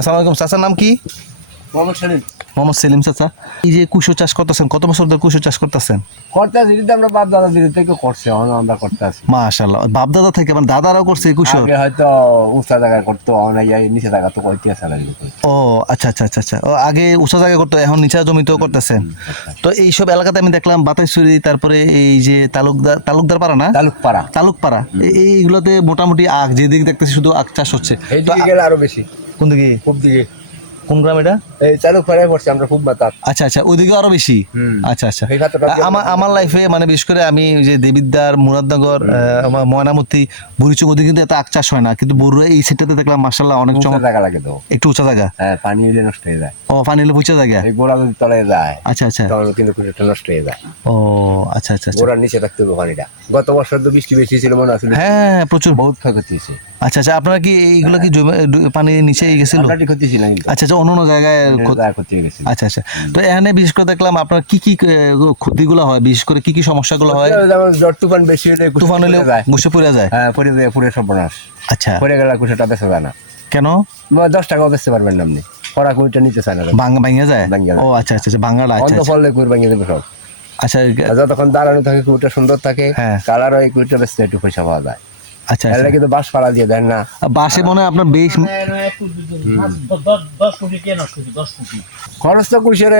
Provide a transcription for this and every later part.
আসসালামু আলাইকুম চাচার নাম কি? মোহাম্মদ সেলিম। মোহাম্মদ সেলিম চাচা। এই যে কুশো চাষ করতেছেন কত বছর ধরে কুশো চাষ করতেছেন? করতে আছি কিন্তু আমরা বাপ দাদা দিদি থেকে করছে আমরা করতে আছি মাশাল্লাহ বাপ দাদা থেকে মানে দাদারাও করছে এই কুশো? আগে হয়তো উঁচা জায়গায় করতো অনেক নিচে জায়গা তো কইতে আছে ও আচ্ছা আচ্ছা আচ্ছা আচ্ছা। ও আগে উঁচা জায়গা করতো এখন নিচা জমিতেও করতেছেন। তো এইসব এলাকাতে আমি দেখলাম বাতাইছড়ি তারপরে এই যে তালুকদার তালুকদার পাড়া না? তালুকপাড়া। তালুকপাড়া। এইগুলোতে মোটামুটি আখ যেদিকে দেখতেছি শুধু আখ চাষ হচ্ছে। আরও তো দিকে গেলে আরও বেশি কোন দিকে খুব দিকে কোন গ্রাম এটা? এই পড়ছে আমরা খুব মাতার আচ্ছা আচ্ছা ওইদিকে আরও বেশি? আচ্ছা আচ্ছা। আমার আমার লাইফে মানে বিশেষ করে আমি যে দেবিদ্দার মুরাদনগর আমার ময়নামতি বুড়িচুক ওদিকে কিন্তু এত আখ চাষ হয় না। কিন্তু এই সেটটাতে দেখলাম মার্শাল্লাহ অনেক চমক জায়গা লাগে তো। একটু উঁচা জায়গা? হ্যাঁ পানি নষ্ট হয়ে যায়। ও পানি হলে পুচা জায়গা? এই গোড়া যদি তলায় যায় আচ্ছা আচ্ছা। তখন কিন্তু কুড়িটা নষ্ট হয়ে যায়। ও আচ্ছা আচ্ছা আচ্ছা। গোড়ার নিচে রাখতে হবে পানিটা। গত বছর তো বৃষ্টি বেশি ছিল মনে আছে? হ্যাঁ প্রচুর। বহুত ক্ষয়ক্ষতি হয়েছে। আচ্ছা আচ্ছা আপনারা কি এইগুলো কি জমে ডু- পানির নিচে গেছিল? ক্ষতি ছিল আচ্ছা আচ্ছা অন্য অন্য জায়গায় ক্ষতি হয়ে গেছিল। আচ্ছা আচ্ছা। তো এখানে বিশেষ করে দেখলাম আপনার কি কি ক্ষতিগুলো হয়? বিশেষ করে কি কি সমস্যাগুলো হয়? যেমন জ্বর তুফান বেশি হলে তুফান হলে পড়ে যায়। বসে পড়ে যায়? হ্যাঁ পরে যায় পুরে সর্বনাশ। আচ্ছা। পরে গেলে কুশিটা বেচা যায় না। কেন? দশ টাকাও বেচতে পারবেন না আপনি। কড়া কুড়িটা নিতে চায় না ভাঙ ভাঙে যায়। ও আচ্ছা আচ্ছা আচ্ছা আচ্ছা অন্ধ আচ্ছা। ফললে কুড়ি ভাঙিয়ে দেবে সব। আচ্ছা যতক্ষণ দাঁড়ানো থাকে কুড়িটা সুন্দর থাকে হ্যাঁ। কালার ওই কুড়িটা বেচতে একটু পয়সা পাওয়া যায়। আচ্ছা এর আচ্ছা। কিন্তু বাস পাড়া দিয়ে দেন না? বাসে মনে হয় আপনার বেশ কোটি দশ কোটি খরচ তো কুশের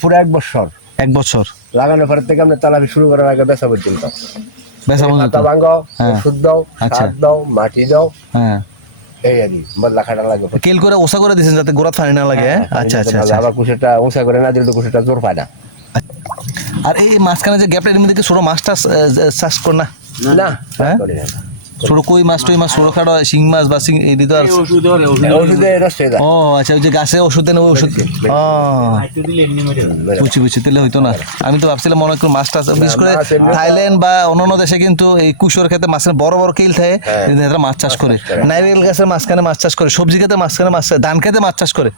পুরো এক বছর। এক বছর। লাগানোর পর থেকে আপনি তালাবি শুরু করার আগে বেচা পর্যন্ত। বেচা পর্যন্ত। হ্যাঁ। ওষুধ দাও আচ্ছা। সার দাও মাটি দাও। হ্যাঁ। এই আর কি বদলা খাটা লাগবে কেল করে ওসা করে দিয়েছেন যাতে গোড়াত ফানি না লাগে হ্যাঁ? আচ্ছা আচ্ছা আচ্ছা। আবার কুশেটা করে না দিলে তো কুশেটা জোর পায় না। আর এই মাঝখানে যে গ্যাপটা এর মধ্যে কি ছোট মাছ চাষ কর না? না হ্যাঁ? করি। ছোট কই মাছ টই মাছ ছোট খাটো শিং মাছ বা শিং এটি তো আর ও আচ্ছা ওই যে গাছে ওষুধ দেন ওই ওষুধ। বুঝছি বুঝছি তাহলে হইতো না। আমি তো ভাবছিলাম মনে হয় মাছ টাছ বিশেষ করে থাইল্যান্ড বা অন্যান্য দেশে কিন্তু এই কুশোর খেতে মাছের বড় বড় কেল থাকে হ্যাঁ। কিন্তু এরা মাছ চাষ করে। নারিকেল গাছের মাঝখানে মাছ চাষ করে সবজি খেতে মাঝখানে মাছ ধান খেতে মাছ চাষ করে।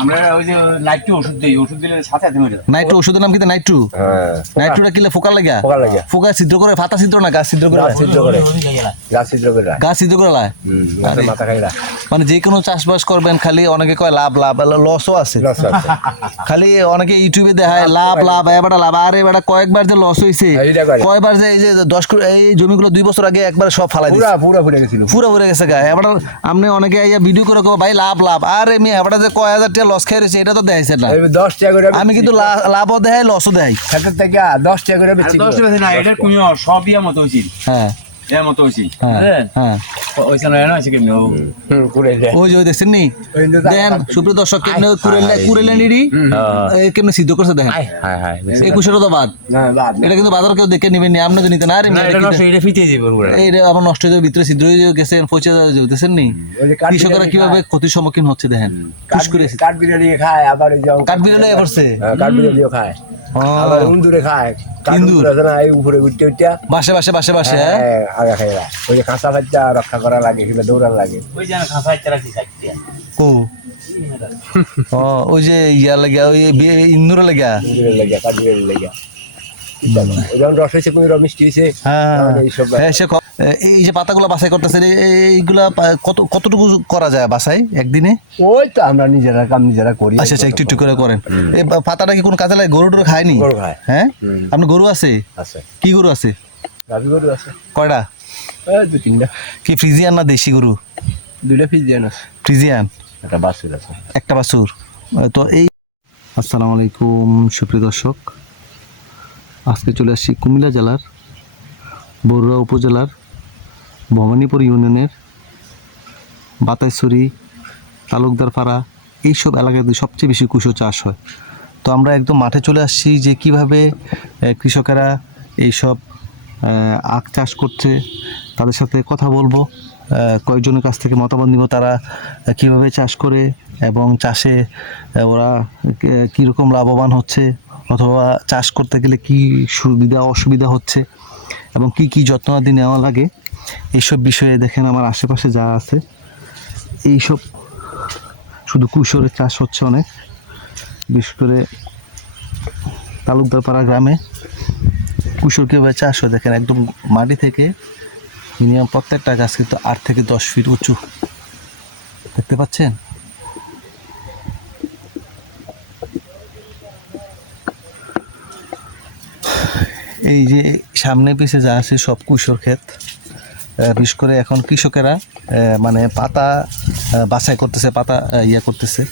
আমরা ওই যে নাইট্রো ওষুধ দিই ওষুধ দিলে সাথে সাথে মেরে যাবে। নাইট্রো ওষুধের নাম কিন্তু নাইট্রু? হ্যাঁ। নাইট্রুটা কিলে ফোকার লাগা পোকা লাগে। ফোকা ছিদ্র করে ফাতা ছিদ্র না গাছ ছিদ্র করে গাছ করে। ওষুধ দিয়ে গেলা। গাছ ছিদ্র করে গাছ ছিদ্র করে লায় মাথা খাইরা মানে যে কোনো চাষবাস করবেন খালি অনেকে কয় লাভ লাভ লসও আছে। খালি অনেকে ইউটিউবে দেখায় লাভ লাভ এবার লাভ। আরে এবার কয়েকবার যে লস হয়েছে এইটা কয়েকবার যে এই যে দশ এই জমিগুলো দুই বছর আগে একবার সব ফালাই দিচ্ছে পুরা পুরা গেছিল। পুরো ভরে গেছে গায়ে এবার আপনি অনেকে আইয়া ভিডিও করে কো ভাই লাভ লাভ। আর এমনি এবার যে কয় হাজার টাকা লস খেয়ে রয়েছে এটা তো দেখাইছে না। দশ টাকা করে আমি কিন্তু লা- লাভও দেখাই লসও দেখাই খেতের থেকে দশ টাকা করে বেশি দশ টাকা না এটার কুমিও সব ইয়া মতো হয়েছিল হ্যাঁ। হ্যাঁ কেমনি ওই যে দেখছেন নি ওই যে দেন সুপ্রিয় দর্শক কেমনে কুরেলে কুরেলে নিডি এই কেমনে সিদ্ধ করছে দেখেন একুশেরও তো বাদ না বাদ এটা কিন্তু বাজার কেউ দেখে নিবেন নি আপনি তো নিতেন আরে মেয়ে, এটা কি এটা ফিতে যাবে পুরো এই রে আবার নষ্ট হয়ে যাবে ভিতরে ছিদ্র হয়ে গেছে নি কাঠ কৃষকরা কীভাবে ক্ষতির সম্মুখীন হচ্ছে দেখেন কাঠ বিড়ালি খায় আবার কাঠ বিড়ালে পড়ছে কাঠ বিড়ালিও খায় ও, আবার উন্দুরে খায় কাঠ ইন্দুর? এই উপরে উঠতে উঠতে বাসে বাসে বাসে বাসে হ্যাঁ? হ্যাঁ? আগা খাইরা ওই যে কাঁচা বাচ্চা রক্ষা করা লাগে কিংবা দৌড়ার লাগে। ওই ও ও ওই যে ইয়া লাগা ওই বি- ইন্দুরে লাগা? ইন্দুরের লেগে বিড়ালির লেগে। যখন রস হয়েছে কুমির মিষ্টি হয়েছে। হ্যাঁ হ্যাঁ এই যে পাতাগুলো বাছাই করতেছে এইগুলা কত কতটুকু করা যায় বাছাই একদিনে? ওই তো আমরা নিজেরা কাম নিজেরা করি। আচ্ছা আচ্ছা একটু একটু করে করেন। এই পাতাটা কি কোনো কাজে লাগে? গরু টরু খায়নি গরু খায়। হ্যাঁ। আপনার গরু আছে? আছে। কি গরু আছে? গাভী গরু আছে। কয়টা? এই দু তিনটা। কি ফ্রিজিয়ান না দেশি গরু? দুইটা ফ্রিজিয়ান আছে। ফ্রিজিয়ান? একটা বাসুর আছে। একটা বাছুর। তো এই আসসালামু আলাইকুম সুপ্রিয় দর্শক। আজকে চলে আসছি কুমিল্লা জেলার বরুড়া উপজেলার ভবানীপুর ইউনিয়নের বাতাইছড়ি, তালুকদারপাড়া এইসব এলাকাতে সবচেয়ে বেশি কুশো চাষ হয়। তো আমরা একদম মাঠে চলে আসছি যে কীভাবে কৃষকেরা এইসব আখ চাষ করছে, তাদের সাথে কথা বলব। কয়েকজনের কাছ থেকে মতামত নিব তারা কীভাবে চাষ করে এবং চাষে ওরা কীরকম লাভবান হচ্ছে অথবা চাষ করতে গেলে কি সুবিধা, অসুবিধা হচ্ছে এবং কি কি যত্নাদি নেওয়া লাগে। এইসব বিষয়ে দেখেন আমার আশেপাশে যা আছে, এইসব শুধু কুশোরের চাষ হচ্ছে অনেক। বিশেষ করে তালুকদারপাড়া গ্রামে কুশোর কীভাবে চাষ হয় দেখেন, একদম মাটি থেকে মিনিমাম প্রত্যেকটা গাছ কিন্তু আট থেকে দশ ফিট উঁচু। দেখতে পাচ্ছেন? এই যে সামনে পিছে যা আছে সব কুশোর ক্ষেত। বিশেষ করে এখন কৃষকেরা মানে পাতা বাছাই করতেছে পাতা ইয়া করতেছে।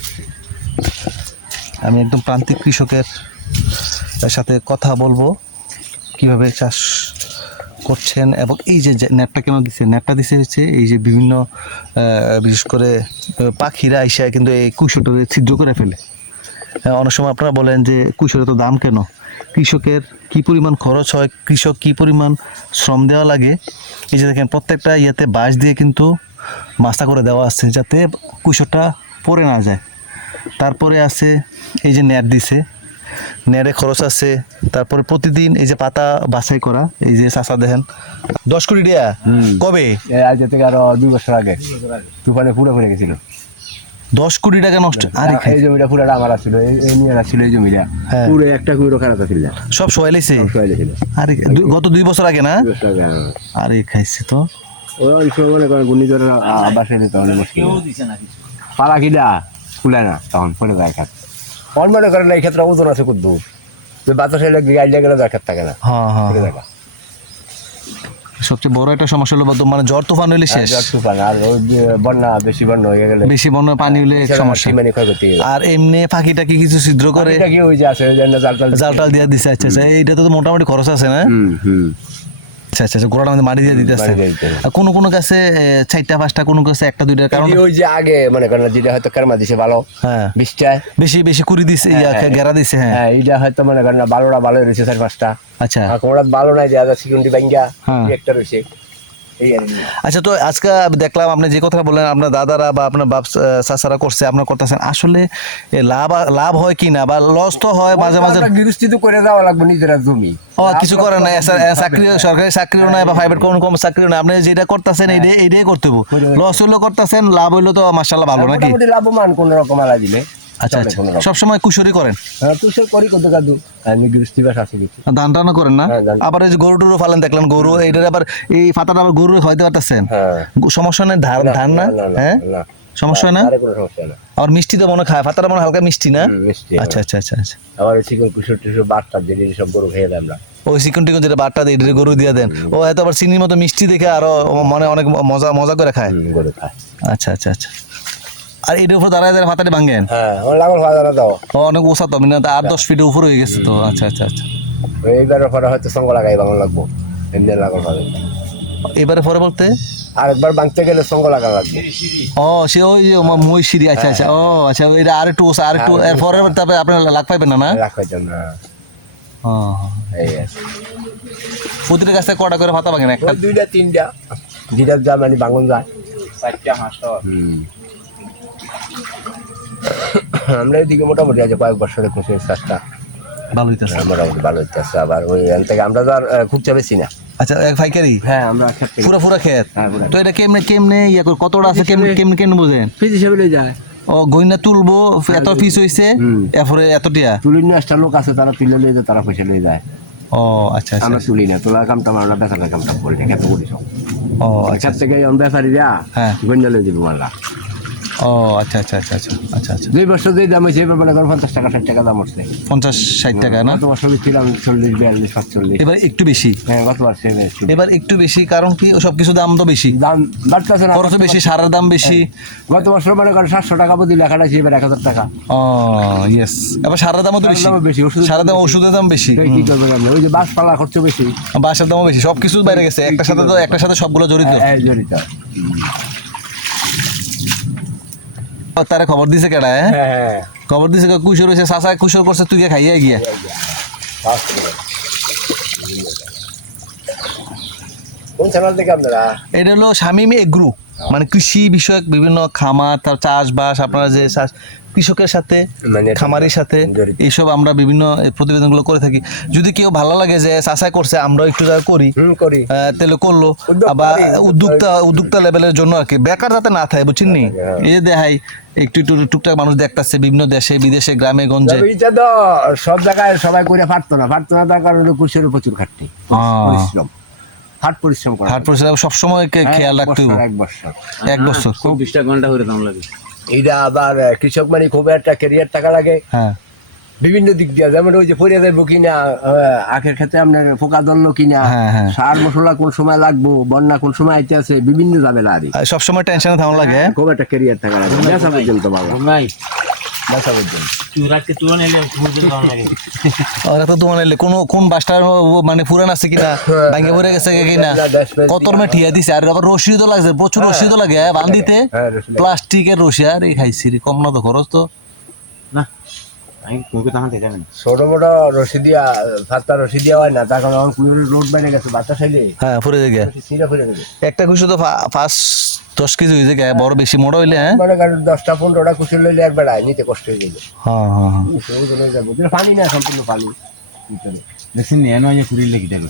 আমি একদম প্রান্তিক কৃষকের সাথে কথা বলব কীভাবে চাষ করছেন এবং এই যে নেটটা কেন দিচ্ছে নেটটা দিচ্ছে হচ্ছে এই যে বিভিন্ন বিশেষ করে পাখিরা আইসা কিন্তু এই কুশোটা ছিদ্র করে ফেলে। হ্যাঁ, অনেক সময় আপনারা বলেন যে কুশোরের তো দাম কেন? কৃষকের কি পরিমাণ খরচ হয়? কৃষক কি পরিমাণ শ্রম দেওয়া লাগে? এই যে দেখেন প্রত্যেকটা ইয়েতে বাঁশ দিয়ে কিন্তু মাস্তা করে দেওয়া আছে যাতে কুশোটা পড়ে না যায়। তারপরে আছে এই যে নেট দিছে। নেড়ে খরচ আছে। তারপরে প্রতিদিন এই যে পাতা বাছাই করা এই যে চাষা দেখেন দশ কোটি ডিয়া কবে? আজ থেকে আরও দুই বছর আগে। তুফানে পুরো পড়ে গেছিল। দশ কোটি টাকা নষ্ট। আরে এই জমিটা পুরোটা আমার ছিল এই নিয়ে ছিল এই জমিটা। পুরো একটা কুড়ো খারাপ ছিল সব সবাই আরে গত দুই বছর আগে না? হ্যাঁ। আরে খাইছি তো। ওই ওই সময় মনে করেন ঘূর্ণিঝড়ের বাসে দিতে অনেক মুশকিল কেউ দিছে না কিছু। পালা কিনা খুলে না তখন পড়ে যায় খাত। অন মনে করেন এই ক্ষেত্রে ওজন আছে দূর যে বাতাসে গাইলে গেলে দরকার থাকে না। হ্যাঁ হ্যাঁ সবচেয়ে বড় একটা সমস্যা হলো মানে জ্বর তুফান হলে শেষ। জ্বর তুফান আর বন্যা বেশি বন্যা হয়ে গেলে বেশি বন্যা পানি হলে সমস্যা। মানে ক্ষয়ক্ষতি আর এমনি ফাঁকিটা কি কিছু ছিদ্র করে এটা কি ওই যে আছে জাল টাল দিয়ে। দিছে। আচ্ছা আচ্ছা এইটা তো মোটামুটি খরচ আছে না? হুম হুম। আচ্ছা আচ্ছা আচ্ছা গোড়াটা মধ্যে মাটি দিয়ে দিতে আছে কোন কোনো গাছে চারটা পাঁচটা কোনো গাছে একটা দুইটা কারণ ওই যে আগে মনে করেন যেটা হয়তো কেরমা দিছে ভালো হ্যাঁ বিশটা বেশি বেশি কুড়ি দিছে ইয়া, হ্যাঁ। গেরা দিছে হ্যাঁ হ্যাঁ এইটা হয়তো মনে করেন ভালোটা ভালো রয়েছে চার পাঁচটা আচ্ছা আর কোনটা ভালো নাই যে সিকিউরিটি ব্যাংকা। একটা রয়েছে। আচ্ছা তো আজকে দেখলাম আপনি যে কথা বললেন আপনার দাদারা বা আপনার বাপ চাচারা করছে আপনার করতেছেন। আসলে লাভ লাভ হয় কি না? বা লস তো হয় মাঝে মাঝে আমরা গৃহস্থী তো করে যাওয়া লাগবে নিজেরা জমি। ও কিছু করে না এসা- চাকরি সরকারি চাকরিও নাই বা প্রাইভেট কোন কোন চাকরিও নাই। আপনি যেটা করতেছেন এইটাই এইটাই করতে হবে লস হইলেও করতেছেন লাভ হইল তো মার্শাল্লাহ ভালো নাকি? মোটামুটি লাভবান কোন রকম আলা দিলে। আচ্ছা আচ্ছা। সবসময় কুশরি করেন? হ্যাঁ তুই করি কত কাদু আমি গৃহস্থী আছে কিছু। ধান টানও করেন না? হ্যাঁ, আবার এই যে গরু টরু ফালেন দেখলেন গরু এইটার আবার এই পাতাটা আবার গরু হইতে পারতেছেন? হ্যাঁ। সমস্যা নেই ধান ধান না? হ্যাঁ? সমস্যা না আরে মিষ্টি তো মনে খায় মনে হালকা মিষ্টি না? মিষ্টি আচ্ছা আচ্ছা আচ্ছা আচ্ছা। আবার চিকন কুসুর টুসুর বাটটা জিনিস সব গরু খেয়ে আমরা। ওই চিকন টিকন যেটা বাটটা দিয়ে গরু দিয়ে দেন। ও হয়তো আবার চিনির মতো মিষ্টি দেখে আরও মনে অনেক মজা মজা করে গরু খায়। আচ্ছা আচ্ছা আচ্ছা। আর এটার উপর দাঁড়ায় দাঁড়ায় পাতাটা ভাঙেন? হ্যাঁ লাগল না দাও। অনেক ওসা তো মানে আট দশ ফিটের উপর হয়ে গেছে তো আচ্ছা আচ্ছা আচ্ছা। এইবারের পরে হয়তো সঙ্গ লাগাই বাংলা লাগবো এমনি লাগল ভাবে এবারে পরে বলতে? আরেকবার বাঁধতে গেলে সঙ্গ লাগা লাগবে। ও সে ওই যে মই সিঁড়ি আচ্ছা আচ্ছা ও আচ্ছা এটা আর একটু ওসা আর একটু এর পরে তারপরে আপনার লাগ পাইবেন না না? রাখার জন্য ও, এই আছে প্রতিটা গাছে কটা করে পাতা ভাঙেন? একটা? দুইটা তিনটা। যেটা যা মানে বাঙন যায়। চারটা হুম। আমরা এদিকে মোটামুটি আছে কয়েক বছরে কুসুমের চাষটা ভালো হইতেছে। মোটামুটি ভালো হইতেছে আবার ওই এখান থেকে আমরা তো আর খুব চাবেছি না। আচ্ছা এক ফাইকারি হ্যাঁ আমরা পুরো পুরো ক্ষেত হ্যাঁ, তো এটা কেমনে কেমনে ইয়া করে কতটা আছে কেমনে কেমনে কেমনে বুঝেন? ফিজ হিসেবে যায়। ও গইনা তুলবো এত পিস হইছে। এরপরে এতটিয়া? তুলি নিয়ে একটা লোক আছে তারা তুলে লয়ে যায় তারা পয়সা লয়ে যায়। ও আচ্ছা আচ্ছা। আমরা তুলি না তোলার কামটা আমরা বেচার কামটা করি ক্ষেত করি সব। ও আচ্ছা ক্ষেত থেকে আমি বেচারিরা হ্যাঁ। গঞ্জা লয়ে দিব মাল্লা ও আচ্ছা আচ্ছা আচ্ছা আচ্ছা আচ্ছা আচ্ছা। দুই বছর যে দাম হয়েছে এবার মনে করেন পঞ্চাশ টাকা ষাট টাকা দাম উঠছে পঞ্চাশ ষাট টাকা না? গত বছর ছিলাম চল্লিশ বিয়াল্লিশ পাঁচচল্লিশ। এবার একটু বেশি? হ্যাঁ গত বছর এবার একটু বেশি কারণ কি সব কিছু দাম তো বেশি। দাম বাড়তেছে না। খরচও বেশি সারের দাম বেশি। গত বছর মনে করেন সাতশো টাকা প্রতি লেখা আছে এবার এক হাজার টাকা। ও ইয়েস এবার সারের দামও তো বেশি। বেশি, ওষুধের সারের দাম। ওষুধের দাম বেশি। কি আপনি ওই যে বাস পালা খরচ বেশি। বাসার দামও বেশি সব কিছু বাইরে গেছে একটার সাথে তো একটার সাথে সবগুলো জড়িত। হ্যাঁ, হ্যাঁ, জড়িত। তারে খবর দিছে কেডা হ্যাঁ? হ্যাঁ হ্যাঁ। খবর দিছে কে কুশোর হয়েছে চাচা কুশোর করছে তুই কে খাইয়া গিয়া। কোন চ্যানেল থেকে আপনারা? এটা হলো শামিম এগ্রু। মানে কৃষি বিষয়ক বিভিন্ন খামার তার চাষবাস আপনারা যে চাষ- কৃষকের সাথে মানে খামারের সাথে এইসব আমরা বিভিন্ন প্রতিবেদনগুলো করে থাকি। যদি কেউ ভালো লাগে যে চাষাই করছে আমরা একটু যা করি। করি। তাহলে করল। আরই, উদ্যোক্তা উদ্যোক্তা লেভেলের জন্য আর কি। বেকার যাতে না থাকে বুঝছেন নি? হ্যাঁ। এই দেখাই একটু একটু টুকটাক মানুষ দেখতেছে বিভিন্ন দেশে বিদেশে গ্রামে গঞ্জে। তো সব জায়গায় সবাই করে পারতো না। পারতো না তার কারণে কুশের প্রচুর হ্যাঁ। পরিশ্রম। হাট পরিশ্রম করা। হাট পরিষেবা সবসময় কে- খেয়াল রাখতে এক হবে। বছর, এক বছর। এক বছর। চব্বিশটা ঘণ্টা করে দাম লাগে এইটা আবার কৃষক মানে খুব একটা ক্যারিয়ার থাকা লাগে। হ্যাঁ। বিভিন্ন দিক দিয়ে যেমন ওই যে পরে যাইব কিনা আখের ক্ষেত্রে আপনার পোকা ধরলো কিনা হ্যাঁ, হ্যাঁ। সার মশলা কোন সময় লাগবো বন্যা কোন সময় আইতে আছে বিভিন্ন ঝামেলা আর সবসময় টেনশন থাকা লাগে হ্যাঁ? খুব একটা ক্যারিয়ার থাকা লাগে বেচা পর্যন্ত বাবা পর্যন্ত। ওরা তো তোমার এলে কোনো কোন বাসটার মানে পুরান আছে কিনা? ভাঙ্গে পড়ে গেছে কিনা? কত রকমের ঠিয়া দিছে। আর আবার রশিও তো লাগছে প্রচুর রশিও লাগে হ্যাঁ, বান্ধিতে হ্যাঁ, লাগে। প্লাস্টিকের রশি আর এই খাইছি রে, কম না তো খরচ তো না আমি তোকে তাহাতে দেখে যাবেন ছোট মোটো রশি দিয়া রশি দিয়া হয় না তার কারণ আমার পুরো রোড বাইরে গেছে বাচ্চা সাইলে হ্যাঁ ফুরে যায় সিরা ফুরে গেছে। একটা খুশি তো পাঁচ দশ কেজি হয়ে যায় বড় বেশি মোড় হইলে হ্যাঁ? মনে করেন দশটা পনেরোটা কুশি লইলে একবার আয় নিতে কষ্ট হয়ে গেলে হ্যাঁ হ্যাঁ হ্যাঁ। হয়ে পানি না সম্পূর্ণ পানি। ভিতরে। দেখছেন নিয়ে নয় যে কুড়ি লেগে দেখো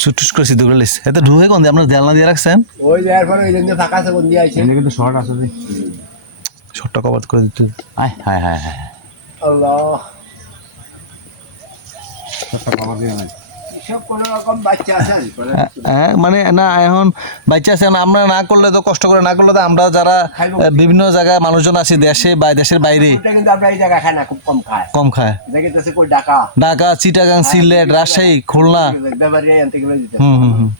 ছুটুস করে সিদ্ধ করে লিস এতে ঢুকে কোন দিয়ে? আপনার দিয়ে রাখছেন? ওই যাওয়ার পরে ওই জন্য ফাঁকা আছে কোন দিয়ে আইছে? কিন্তু শর্ট আছে যে। ছোট্ট কভার করে দিতে আয় হায় হায় হায়। আল্লাহ। আছে হ্যাঁ মানে না এখন বাচ্চা আছে আমরা না করলে তো কষ্ট করে না করলে তো আমরা যারা বিভিন্ন জায়গায় মানুষজন আছে দেশে বা দেশের বাইরে। কম খায়। ঢাকা? চিটাগাং সিলেট রাজশাহী খুলনা। হুম হুম হুম।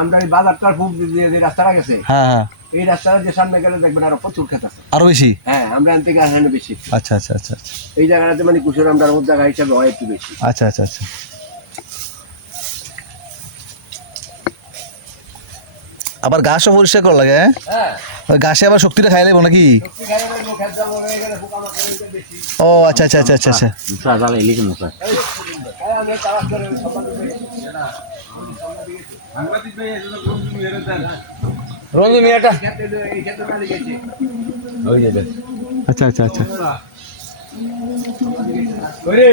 আমরা এই বাজারটার খুব যে যে রাস্তাটা গেছে হ্যাঁ হ্যাঁ। এই রাস্তাটা যে সামনে গেলে দেখবেন আরও প্রচুর খেত আছে। আরও বেশি? হ্যাঁ আমরা আনতে গেলে এখানে বেশি। আচ্ছা আচ্ছা আচ্ছা আচ্ছা। এই জায়গাটাতে মানে কুশোর আমরা ওর জায়গা হিসাবে হয় একটু বেশি। আচ্ছা আচ্ছা আচ্ছা। আবার ঘাসও পরিষ্কার করা লাগে হ্যাঁ? হ্যাঁ। ওই ঘাসে আবার শক্তিটা খাই লাগবো নাকি? ও আচ্ছা আচ্ছা আচ্ছা আচ্ছা। আচ্ছা মুসা? রঞ্জি মিয়াটা। আচ্ছা আচ্ছা আচ্ছা। ওরে।